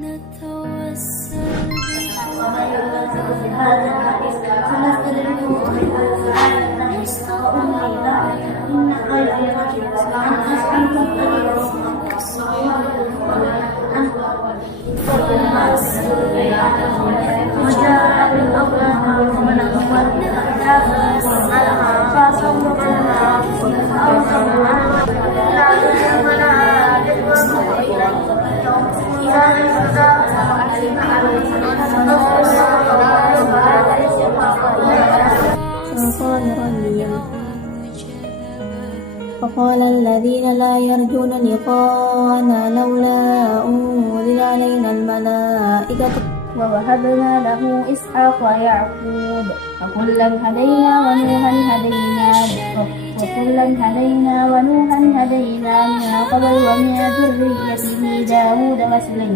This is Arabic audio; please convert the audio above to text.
نتوسل بهذا الحديث سنستدركه من الآية يستغفر إن خير الحديث عن أنتم وجاء بالأولى من أول فصوم أو فقال الذين لا يرجون لقاءنا لولا أنزل علينا الملائكة ووهبنا له إسحاق ويعقوب وكلا هدينا ونوحا هدينا من قبل ومن ذريته داود وسليمان